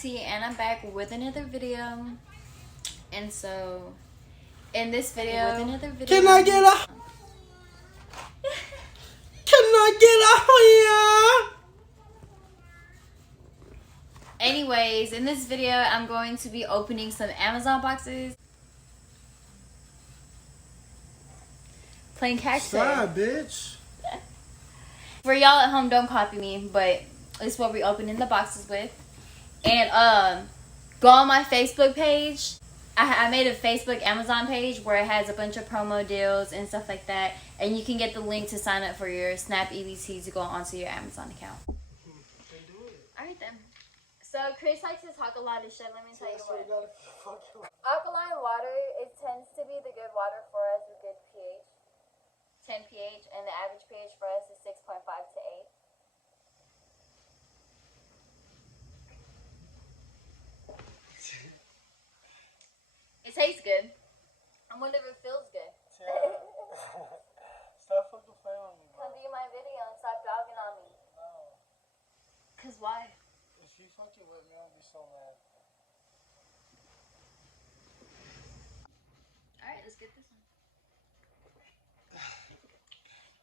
T, and I'm back with another video. And so, in this video, Can I get a? Can I get a? Anyways, in this video, I'm going to be opening some Amazon boxes. Playing cactus. Stop, bitch. For y'all at home, don't copy me, but this is what we're opening the boxes with. And go on my Facebook page. I made a Facebook Amazon page where it has a bunch of promo deals and stuff like that, and you can get the link to sign up for your Snap EBT to go onto your Amazon account. Alright then. So Chris likes to talk a lot of shit. Let me tell you what. Alkaline water, it tends to be the good water for us with good pH. 10 pH, and the average pH for us is 6.5 to 8. It tastes good. I wonder if it feels good. Yeah. Stop fucking playing on me, bro. Come view my video and stop dogging on me. No. Cause why? If you fucking with me, I'll be so mad. Alright, let's get this one.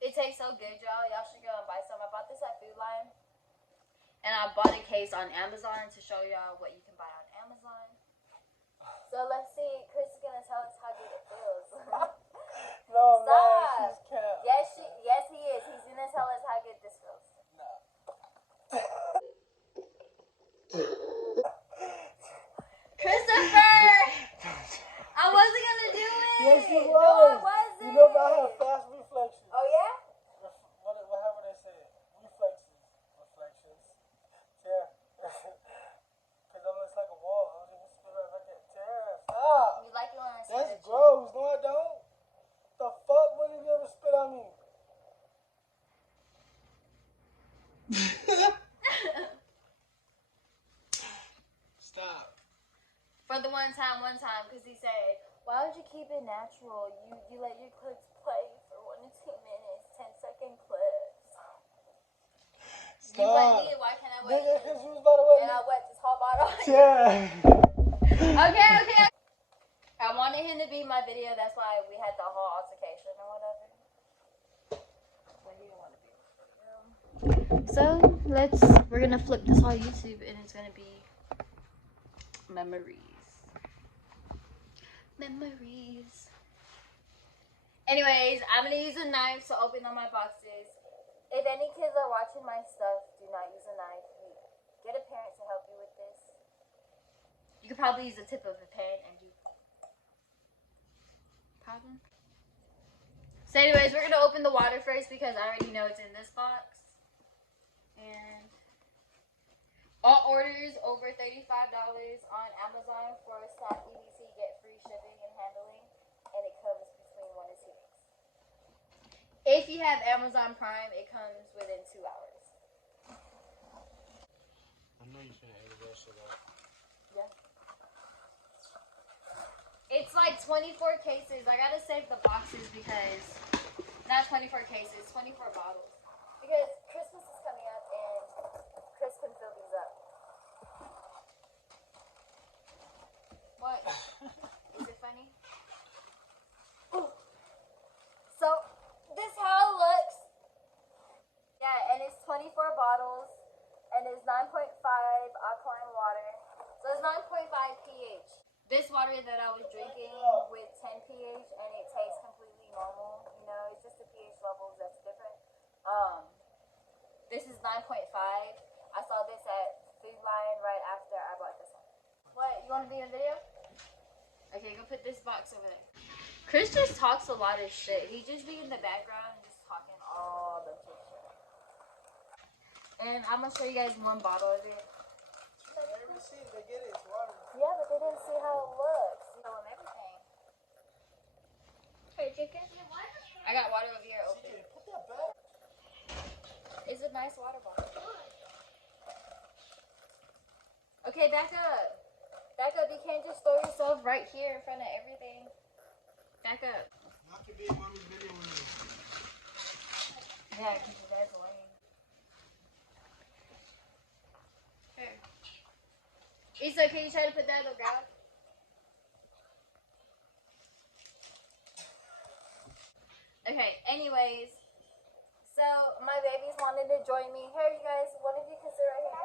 It tastes so good, y'all. Y'all should go and buy some. I bought this at Food Line. And I bought a case on Amazon to show y'all what you can buy on Amazon. So let's see. Chris is gonna tell us how good it feels. No, Stop. man, she's cat. Yes, he is. He's gonna tell us how good this feels. No. Christopher! I wasn't gonna do it. Yes, you No, was. I wasn't. You know, but I have fast reflexes. Oh yeah? Whatever they say. Reflections. Yeah. Because I'm just like a wall. I was just spit right back at Tara. Stop. You like it when I say That's that? gross. No, I don't. The fuck? What did you ever spit on me? Stop. For the one time, because he said, why would you keep it natural? You let your clips play for 1 to 2 minutes, 10-second clips. Stop. You wet me, why can't I wet Nigga, you? because you was about to wet And me. I wet this whole bottle. Yeah. Okay. I wanted him to be in my video, that's why we had the whole altercation or whatever. But he didn't want to be in the video. So, we're going to flip this whole YouTube and it's going to be memories. Anyways, I'm going to use a knife to open all my boxes. If any kids are watching my stuff, do not use a knife. Get a parent to help you with this. You could probably use the tip of a pen and do. Problem? So anyways, we're going to open the water first because I already know it's in this box. And all orders over $35 on Amazon for Snap EBT get free shipping and handling. And it comes between 1 to 2 weeks. If you have Amazon Prime, it comes within 2 hours. I know you finna edit that shit out. Yeah. It's like 24 cases. I gotta save the boxes because, not 24 cases, 24 bottles. Because Christmas is coming up and Chris can fill these up. What? Is it funny? Ooh. So, this is how it looks. Yeah, and it's 24 bottles. And it's 9.5 alkaline water. So it's 9.5 pH. This water that I was drinking with 10 pH and it tastes completely normal. You know, it's just the pH levels that's different. This is 9.5. I saw this at Food Line right after I bought this one. What? You want to be in the video? Okay, go put this box over there. Chris just talks a lot of shit. He just be in the background just talking all the shit. And I'm gonna show you guys one bottle of it. Everybody see it, they get it, it's water. Yeah, but they didn't see how it looks. You know, and everything. Hey, chicken. I got water over here open. CJ, put that back. It's a nice water bottle. Okay, back up. Back up. You can't just throw yourself right here in front of everything. Back up. Y'all can be in mommy's video with me. Yeah, because you guys are lame. Here. Issa, can you try to put that on the ground? Okay, anyways. So, my babies wanted to join me. Here, you guys. One of you can sit right here.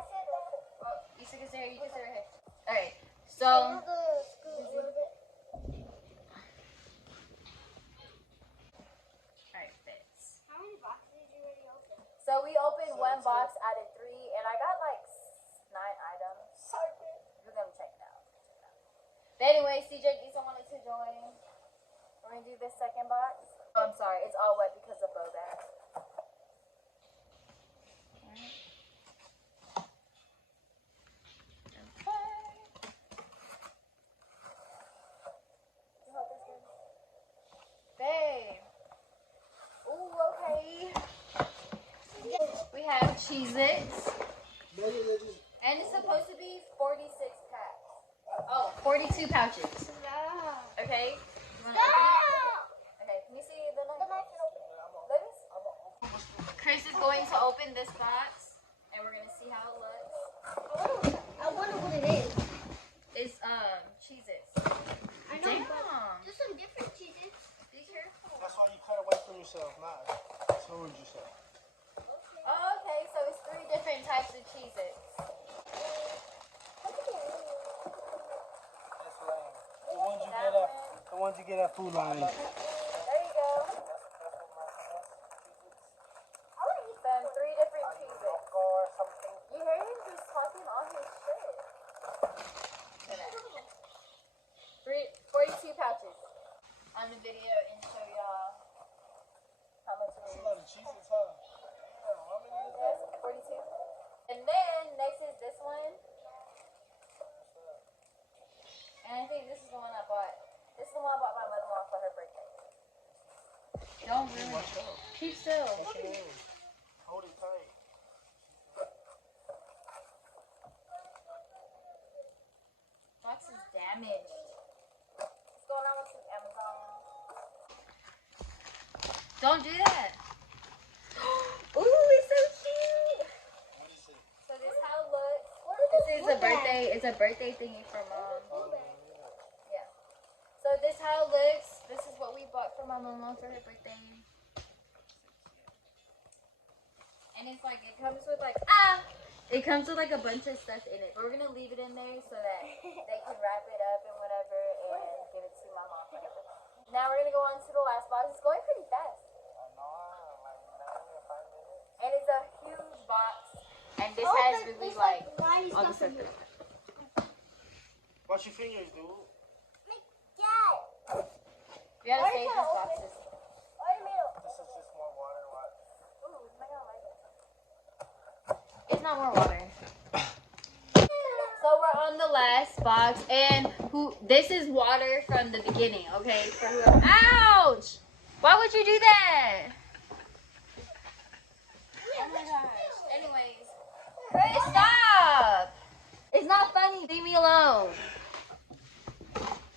Oh, Issa can sit here. You can sit right here. Alright, so. Alright, fits. How many boxes did you already open? So, we opened one box out of 3, and I got like 9 items. We're gonna check it out. But anyway, CJ and Issa wanted to join. We're gonna do this second box. Oh, I'm sorry, it's all wet because of bow bag. Babe. Ooh, okay. We have Cheez-Its. And it's supposed to be 46 packs. Oh, 42 pouches. Okay? You wanna open it? Okay, can you see the knife? Let us. Chris is going to open this box, and we're gonna see how it looks. I wonder what it is. It's Cheez-Its. I know, Damn. but there's some different cheeses. Be careful. That's why you cut away from yourself, not towards yourself. Oh, okay, so it's 3 different types of Cheez-Its. That's lame. The ones you get at Food Line. There you go. I want to eat them. 3 different Cheez-Its. Or something. You hear him just talking all his shit. 42 pouches on the video and show y'all how much it That's is. a lot of cheeses, huh? Damn, how many is that? Yes, 42. And then next is this one. And I think this is the one I bought. This is the one I bought my mother-in-law for her birthday. Don't ruin Watch it. out. Keep still. What's your name? Hold it tight. Box is damaged. What's going on with this Amazon? Don't do that. Ooh, it's so cute. What is it? So this is how it looks. What This is a birthday. It's a birthday thingy from Yeah. So this how it looks. This is what we bought for my mama for her birthday. And it's like it comes with like it comes with like a bunch of stuff in it. But we're gonna leave it in there so that they can wrap it up and whatever and give it to my mom for her birthday. Now we're gonna go on to the last box. It's going pretty fast. I know, like 5 minutes. And it's a huge box. And this has really like all the stuff. Wash your fingers, dude. We gotta save these boxes. This is just more water. Watch. Ooh, my God, I like it. It's not more water. So we're on the last box, and this is water from the beginning, okay? For whoever. Ouch! Why would you do that? Oh my gosh. Anyways, stop! It's not funny. Leave me alone.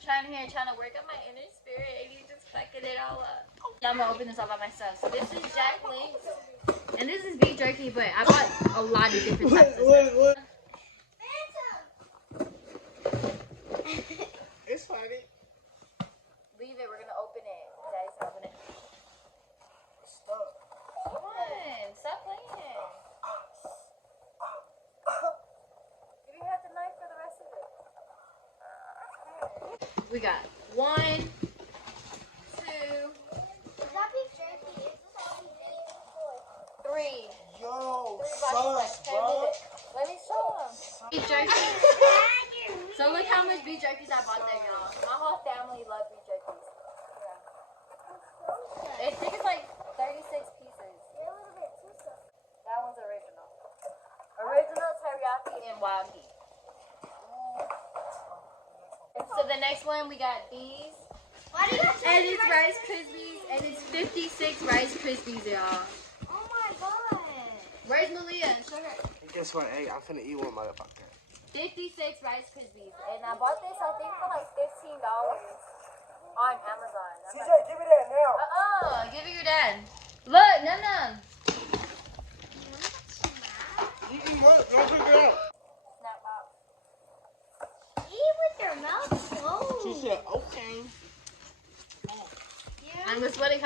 Trying to work up my inner spirit, and you just fucking it all up. I'm gonna open this all by myself. So this is Jack Link's, and this is beef jerky, but I bought a lot of different types of stuff. What? It's funny. Leave it. We're gonna open it. Daddy's gonna open it. Stop. Come on, stop playing. You didn't have the knife for the rest of it. We got 1, 2. Is that beef jerky? Is this all beef jerky? 3. Yo, 3 sus, boxes. bro. Let me show them. Beef jerky. So look how much beef jerkies I bought there, y'all. My whole family loves beef jerkies. Yeah. I think it's like 36 pieces. They're a little bit too soft. That one's original. Original teriyaki and wild heat. And so the next one we got these. Why do you have And it's Rice Krispies, and it's 56 Rice Krispies, y'all. Oh my god. Where's Malia? Show her. And guess what? Hey, I'm finna eat one, motherfucker. 56 Rice Krispies. And I bought this, I think, for like $15 on Amazon. CJ, give me that now. Give it your dad. Look, Num Num. You eat what? Don't pick it up. Snap pop.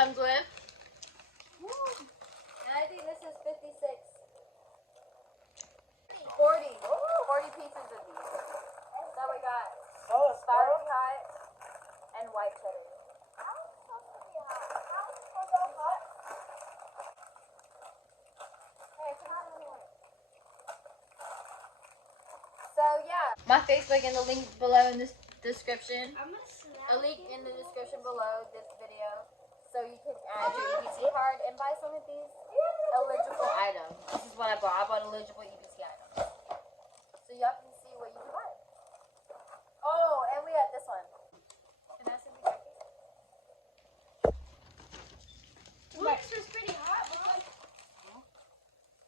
comes with. And I think this is 56. 40 pieces of these. So we got Sauce, bro. fiery hot and white cheddar. How is it supposed to be hot? How is it supposed to be hot? Hey, put it in here. So yeah, my Facebook in the link below in this description. I'm gonna snap. A link in the description below this video, so you can add your EBT card and buy some of these eligible items. This is what I bought. I bought eligible EBT items, so y'all can see what you can buy. Oh, and we got this one. Can I see the jacket? Ooh, this was pretty hot, bro.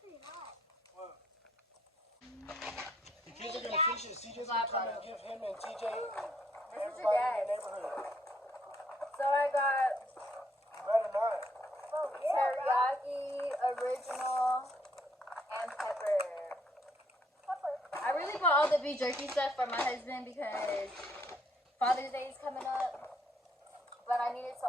Pretty hot. What? The kids are gonna finish it. CJ's gonna come and give him and TJ This is your everybody in the dad's. neighborhood. So I got You better not. Oh, teriyaki, original, and pepper. I really bought all the beef jerky stuff for my husband because Father's Day is coming up. But I needed to